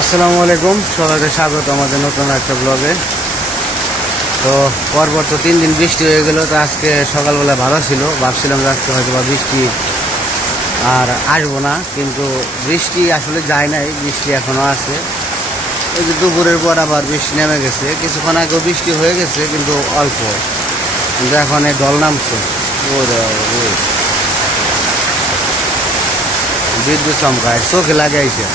আসসালামু আলাইকুম, সবাইকে স্বাগত আমাদের নতুন একটা ব্লগে। তো পরপর তো 3 দিন বৃষ্টি হয়ে গেল। তো আজকে সকালবেলা ভালো ছিল, ভাবছিলাম যে আজকে হয়তো বা বৃষ্টি আর আসবো না, কিন্তু বৃষ্টি আসলে যায় নাই, বৃষ্টি এখনো আছে। এই যে দুপুরের পর আবার বৃষ্টি নেমে গেছে, কিছুক্ষণ আগেও বৃষ্টি হয়ে গেছে কিন্তু অল্প, কিন্তু এখন এই দল নামছে। বিদ্যুৎ চমকায়, চোখে লাগে আইছে।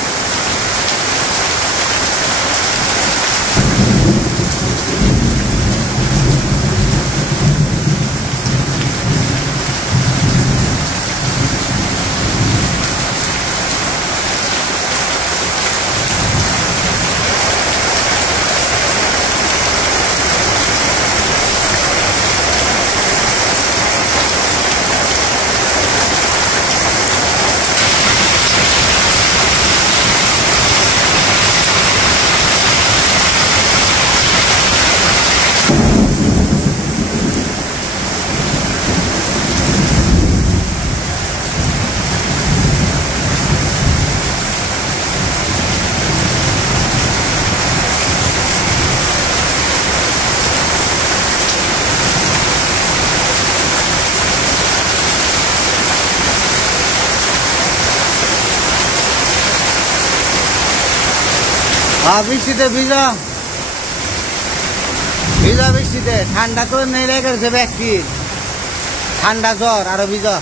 বৃষ্টিতে ভিজা ভিজা, বৃষ্টিতে ঠান্ডা তো নেই রেখেছে ব্যক্তির, ঠান্ডা জ্বর আরো ভিজা।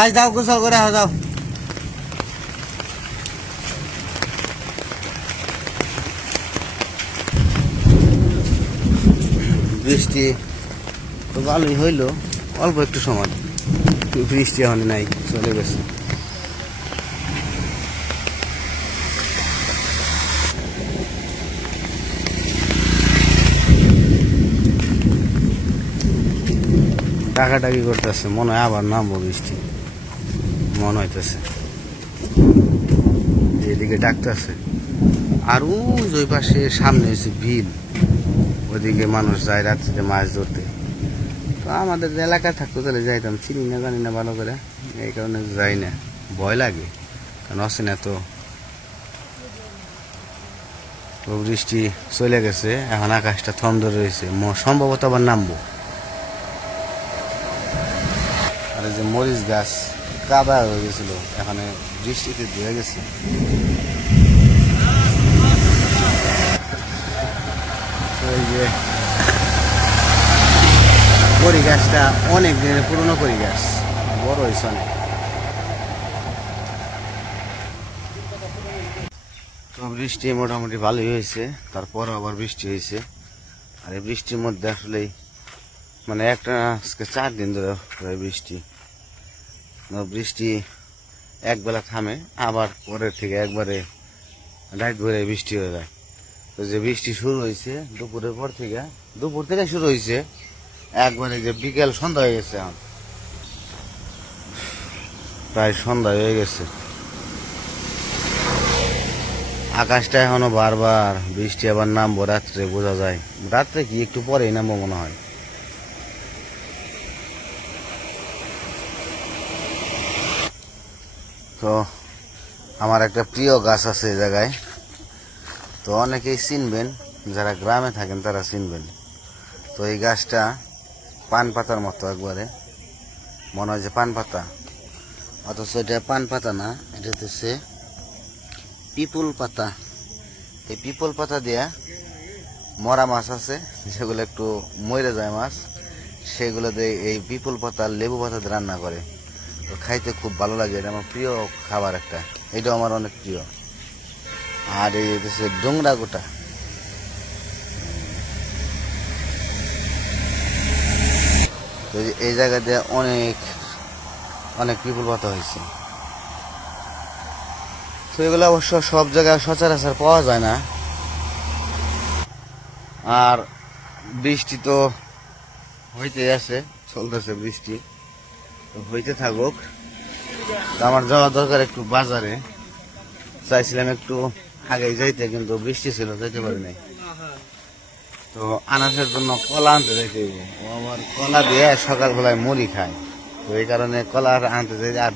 আজ যাও, গোসল করে যাও। বৃষ্টি তো ভালোই হইলো, অল্প একটু সময়, বৃষ্টি এখন নাই, চলে গেছে। টাকাটাকি করতেছে, মনে হয় আবার নামবো বৃষ্টি মনে হইতেছে। এদিকে ডাকতেছে, আর ওই পাশে সামনে হয়েছে বিল, ওদিকে মানুষ যায় রাত্রিতে মাছ ধরতে। তো আমাদের এলাকায় থাকতো তাহলে যাইতাম, চিনি না জানি না ভালো করে, এই কারণে যাই না, ভয় লাগে, কারণ আসে না তো। তো বৃষ্টি চলে গেছে, এখন আকাশটা থম ধরে রয়েছে, সম্ভবত আবার নামবো। আর এই যে মরিচ গাছ কাদা হয়ে গেছিল, এখানে বৃষ্টিতে ধুয়ে গেছে। এই যে কড়ি গাছটা অনেক দিনের পুরনো কড়ি গাছ, বড় হয়েছে অনেক। তো বৃষ্টি মোটামুটি ভালোই হয়েছে, তারপর আবার বৃষ্টি হয়েছে। আর এই বৃষ্টির মধ্যে আসলে মানে একটা আজকে 4 দিন ধরে বৃষ্টি। বৃষ্টি একবেলা থামে, আবার পরের থেকে একবারে রাত ভরে বৃষ্টি হয়ে যায়। তো যে বৃষ্টি শুরু হয়েছে দুপুরের পর থেকে, দুপুর থেকে শুরু হয়েছে, একবারে যে বিকেল সন্ধ্যা হয়ে গেছে, এখন প্রায় সন্ধ্যা হয়ে গেছে। আকাশটা এখনো বারবার বৃষ্টি আবার নামবো রাত্রে, বোঝা যায় রাত্রে কি একটু পরেই নামবো মনে হয়। তো আমার একটা প্রিয় গাছ আছে এই জায়গায়, তো অনেকেই চিনবেন, যারা গ্রামে থাকেন তারা চিনবেন। তো এই গাছটা পান পাতার মতো, একবারে মনে হয় যে পান পাতা, অথচ এটা পান পাতা না, এটা হচ্ছে পিপুল পাতা। এই পিপল পাতা দিয়া মরা মাছ আছে, যেগুলো একটু মরে যায় মাছ, সেগুলো দিয়ে এই পিপুল পাতা লেবু পাতা দিয়ে রান্না করে। তো খাইতে খুব ভালো লাগে, এটা আমার প্রিয় খাবার একটা, এটাও আমার অনেক প্রিয়। আর এই হচ্ছে ডোংরা গোটা, এই জায়গা দিয়ে অনেক অনেক পিপুল পাতা হয়েছে। তো এগুলো অবশ্য সব জায়গায় সচরাচর পাওয়া যায় না। আর বৃষ্টি তো হইতে আছে, চলতেছে বৃষ্টি, তো হইতে থাকুক। আমার যাওয়া দরকার একটু বাজারে, চাইছিলাম একটু আগে যাইতে, কিন্তু বৃষ্টি ছিল, যাইতে পারি নাই। তো আনাসের জন্য কলা আনতে যাইতে, ও আমার কলা দিয়ে সকালবেলায় মুড়ি খায়, তো এই কারণে কলা আনতে যাই। আর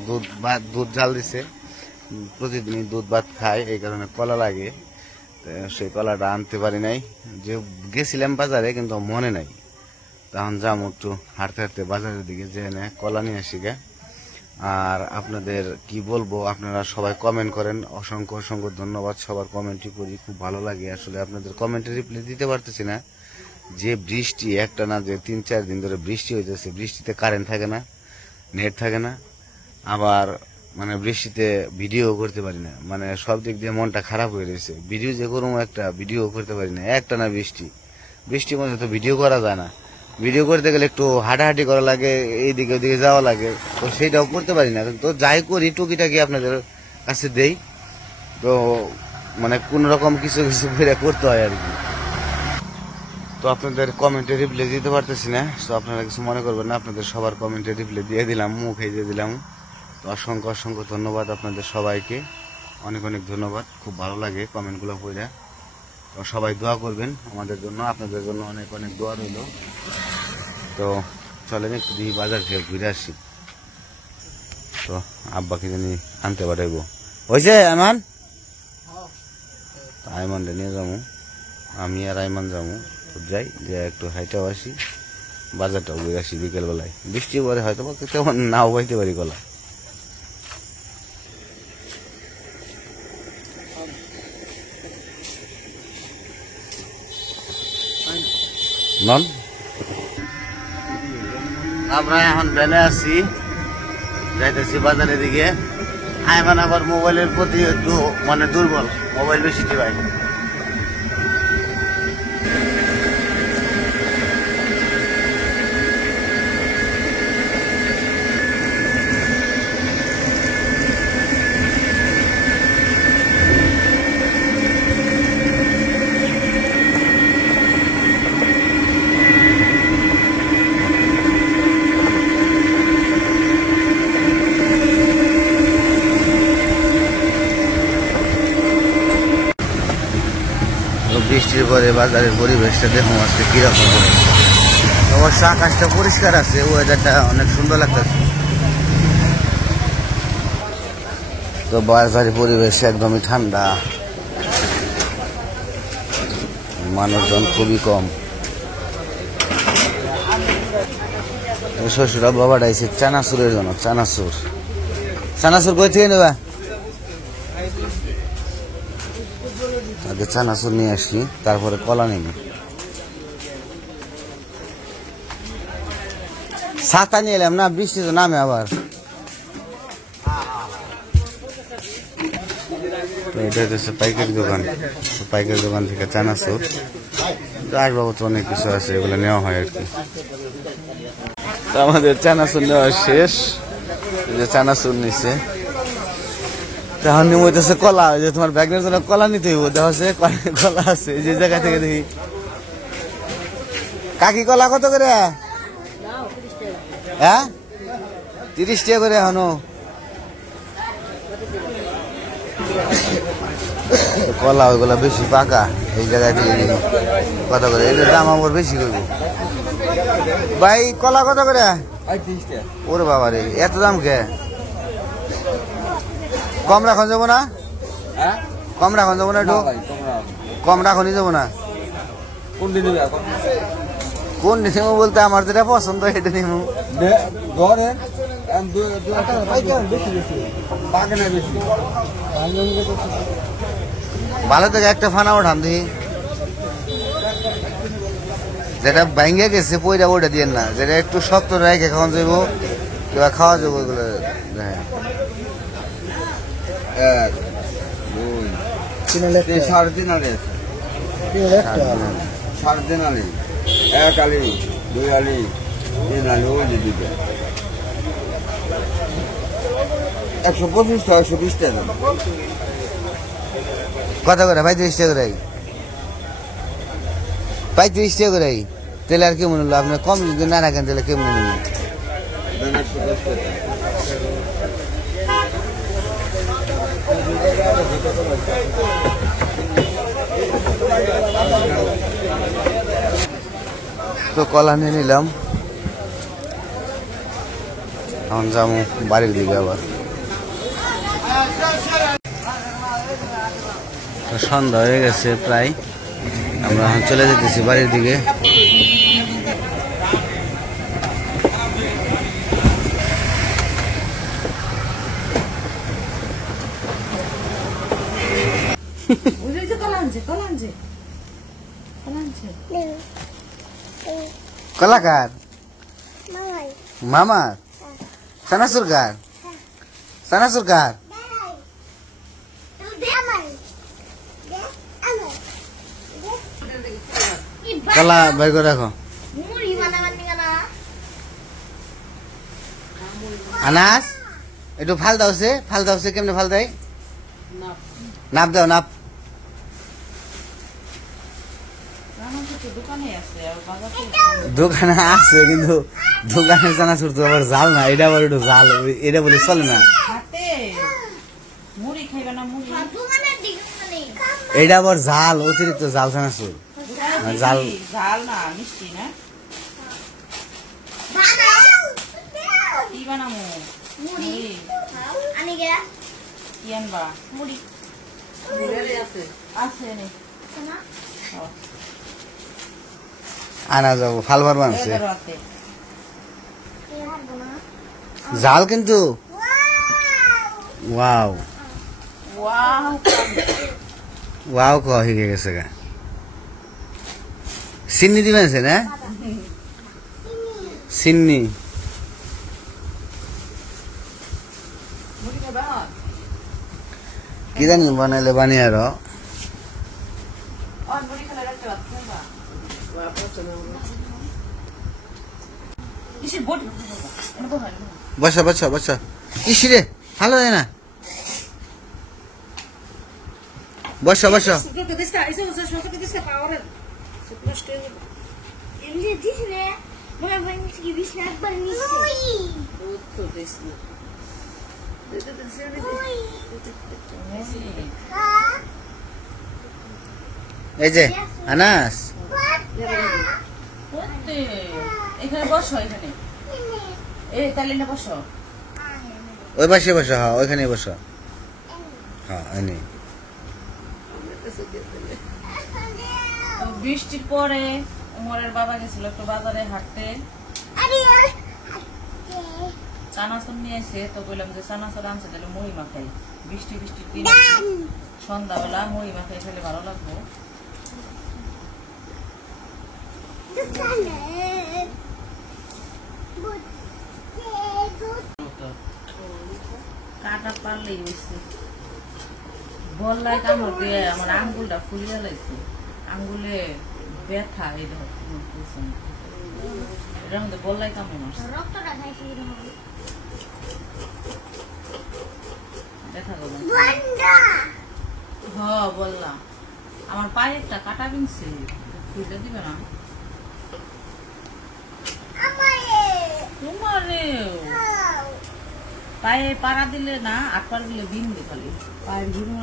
দুধ জাল দিছে, প্রতিদিনই দুধ ভাত খায়, এই কারণে কলা লাগে। সেই কলাটা আনতে পারি নাই, যে গেছিলাম বাজারে কিন্তু মনে নাই। তখন যাম একটু হাঁটতে হাঁটতে বাজারের দিকে, যে কলা নিয়ে আসি গে। আর আপনাদের কি বলবো, আপনারা সবাই কমেন্ট করেন, অসংখ্য অসংখ্য ধন্যবাদ। সবার কমেন্টই করি, খুব ভালো লাগে আসলে। আপনাদের কমেন্টে রিপ্লাই দিতে পারতেছি না, যে বৃষ্টি একটা না, যে 3-4 দিন ধরে বৃষ্টি হইতেছে, বৃষ্টিতে কারেন্ট থাকে না, নেট থাকে না, আবার মানে বৃষ্টিতে ভিডিও করতে পারি না, মানে সব দিক দিয়ে মনটা খারাপ হয়ে রয়েছে। ভিডিও যে করবো একটা, ভিডিও করতে পারি না, একটা না বৃষ্টির মধ্যে তো ভিডিও করা যায় না। ভিডিও করতে গেলে একটু হাঁটাহাঁটি করা লাগে, এইদিকে ওইদিকে যাওয়া লাগে, তো সেইটাও করতে পারি না। তো যাই করি টুকিটাকি আপনাদের কাছে দেই, তো মানে কোন রকম কিছু কিছু করে করতে হয় আর কি। তো আপনাদের কমেন্টে রিপ্লাই দিতে পারতেছি না, তো আপনারা কিছু মনে করবেন না, আপনাদের সবার কমেন্টে রিপ্লাই দিয়ে দিলাম, মুখে দিয়ে দিলাম। তো অসংখ্য অসংখ্য ধন্যবাদ আপনাদের সবাইকে, অনেক অনেক ধন্যবাদ। খুব ভালো লাগে কমেন্টগুলো পড়ে। তো সবাই দোয়া করবেন আমাদের জন্য, আপনাদের জন্য অনেক অনেক দোয়া রইল। তো চলেন একটু দিই বাজার থেকে ঘুরে আসি। তো আব্বাকে জানি আনতে পাঠাইব, হয়েছে আইমান, আইমানটা নিয়ে যাবো, আমি আর আইমান যাবো। তো যাই, যে একটু হাইটাও আসি, বাজারটাও ঘুরে আসি বিকেলবেলায়। বৃষ্টি পরে হয়তো বা তেমন নাও পাইতে পারি কলা। নন আমরা এখন ভ্যানে আছি, যাইতেছি বাজারের দিকে। আইমান আবার মোবাইলের প্রতি একটু মানে দুর্বল, মোবাইল বেশি টিপাই। বৃষ্টির পরে বাজারের পরিবেশটা দেখুন আজকে কিরকম। অবশ্য আকাশটা পরিষ্কার আছে, ওয়েদারটা অনেক সুন্দর লাগতেছে। তো বাজারের পরিবেশ একদমই ঠান্ডা, মানুষজন খুবই কম। শ্বশুরা বাবাটা এসে চানাচুরের জন্য, চানাচুর কই থেকে নেবা, আগে চানাচুর নিয়ে আসি, তারপরে কলা নেব। ছাতা নিয়ে এলাম না, বৃষ্টি তো নামে আবার। এটা হচ্ছে পাইকারি দোকান, পাইকারি দোকান থেকে চানাচুর, আসবাবু তো অনেক কিছু আছে, এগুলো নেওয়া হয় আর কি। তো আমাদের চানাচুর নেওয়া শেষ, যে চানাচুর নিচ্ছে। এখন নিয়ে হইতেছে কলা, যে তোমার ব্যাগের জন্য কলা নিতে হইব, দেখা হচ্ছে কলা আছে যে জায়গা থেকে। দেখি কাকি কলা কত করে? হ্যাঁ 30 টাকা করে এখনো। কলা ওইগুলো বেশি পাকা, এই জায়গায় দিয়ে দিবি কত করে, এটার দাম আবার বেশি করবো। ভাই কলা কত করে? ওরে বাবা রে, এত দাম কে? কম রাখন যাবো না? কম রাখন যাবো না? একটু কম রাখনই যাবো না? কোন দিন নিবো বলতে আমার যেটা পছন্দ সেটা নিবো। ভালো থেকে একটা ফানা ওঠান দিই, যেটা ভাঙ্গে গেছে পয়টা ওটা দিয়ে না, যেটা একটু শক্ত রেখে খাওয়া যাবো কিংবা খাওয়া যাবো ওইগুলো। সাড়ে তিন আলি আছে, সাড়ে তিন আলি, এক আলি, দুই আলি, তিন আলি, ওই যে দিবে 125 টাকা, 120 টাকা। কত করে? 35 টাকা করে। 35 টাকা করে। তাহলে আর কেমন হলো? আপনি কম যদি না রাখেন তাহলে কেমন নেবেন? তো কলা নিয়ে নিলাম, এখন যাবো বাড়ির দিকে। আবার সন্ধ্যা হয়ে গেছে প্রায়, আমরা এখন চলে যেতেছি বাড়ির দিকে। কলাকার মামা সানাসুর কার? সানাসুর কার? কলা বাই করে রাখো। আনাস একটু ফাল দাও সে, ফাল দাও সে। কেমনে ফাল দেয়? নাপ দাও, নাপ। দোকানে আছে কিন্তু দোকানে চানাচুর তো আবার জাল না, এটা আবার একটু জাল, এটা বলে চলে না। এটা আবার জাল, অতিরিক্ত জাল চানাচুর, জাল জাল না মিষ্টি না। কি বানামু? মুড়ি আনি গে কি আনবা? মুড়ি আছে আছে নে না আনা যাবো। ফালবার বানছে জাল কিন্তু। ওয়াও ওয়াও ওয়াও কো হয়ে গেছে গা। সিন্নি দিবেন না? সিন্নি কি জানি বানাইলে বানিয়ে আরো। বসা বসা বসা। ইসি রে ভালো হয় না, বসা বসা। এই যে আনাস এখানে বসো, এখানে এই তাহলে না বসো, ওই পাশে বসো। হ্যাঁ ওইখানে বসো। হ্যাঁ এনে বৃষ্টির পরে উমরের বাবা গেছিল একটু বাজারে হাঁটতে, চানাচুর নিয়ে এসে তো বললাম যে চানাচুর আনছে তাহলে মুড়ি মাখাই। বৃষ্টি বৃষ্টির দিন সন্ধ্যাবেলা মুড়ি মাখাই খেলে ভালো লাগবো। কাটা পারলেই হয়েছে। বললাই কামড় দিয়ে আমার আঙ্গুলটা ফুলিয়ে লাগছে, আঙ্গুলে ব্যথা। এই দেখো এটার মধ্যে বললাই কামড় মারছে, ব্যথা করবে। হ বললাম আমার পায়ে একটা কাটা বিনছে, খুলে দিবে না? তোমারে পায়ে পাড়া দিলে না, আটপার দিলে বিনবে খালি পায়ের ঘুরুন।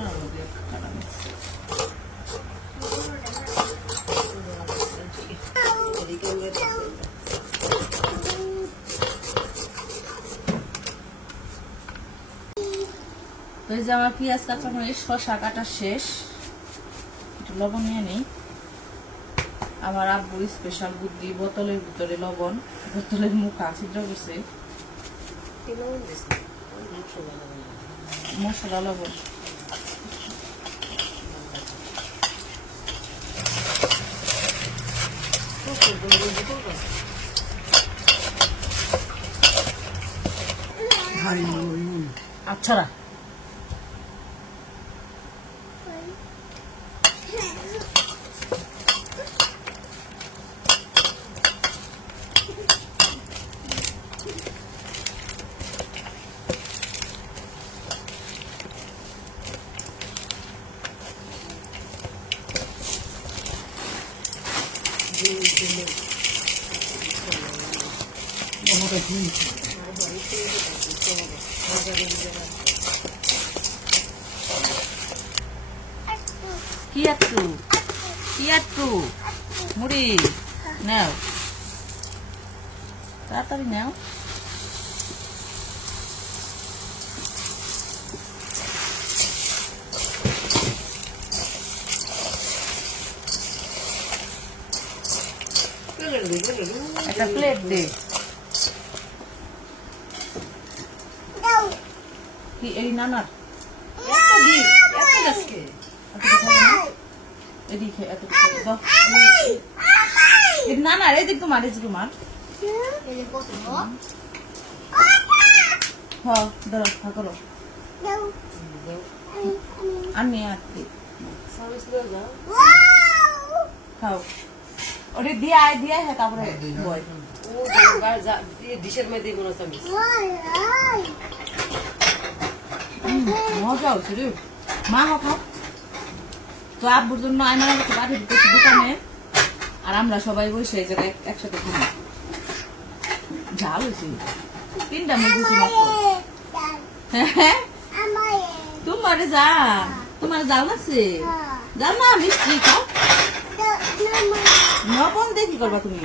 তো এই যে আমার পেঁয়াজ কাঁচামরিচ শসা কাটা শেষ, একটু লবণ নিয়ে নেই। আমার আব্বুর স্পেশাল বুদ্ধি, বোতলের ভিতরে লবণ, বোতলের মুখা ছিদ্র করছে, মশলা লবণ। আচ্ছা কি একটু মুড়ি নাও, তাড়াতাড়ি নাও। একটা প্লেট দে। কি এই নানার নানার এই যে তোমার হ্যাঁ ধরো করো আমি খাও ওরে দিয়া হ্যাঁ তারপরে ডিশের মধ্যে মজা হচ্ছে রে মা খাও। তো আব্বুর জন্য আয়নার কাছে পাঠিয়ে দিতেছি দোকানে, আর আমরা সবাই বসে এই জায়গায় একসাথে খাবো। ঝাল হয়েছে 3টা মেঘেছি মাত্র। তোমারে তোমার যাও লাগছে, যাও না মিষ্টি খাও। লবণ দিয়ে কি করবা তুমি?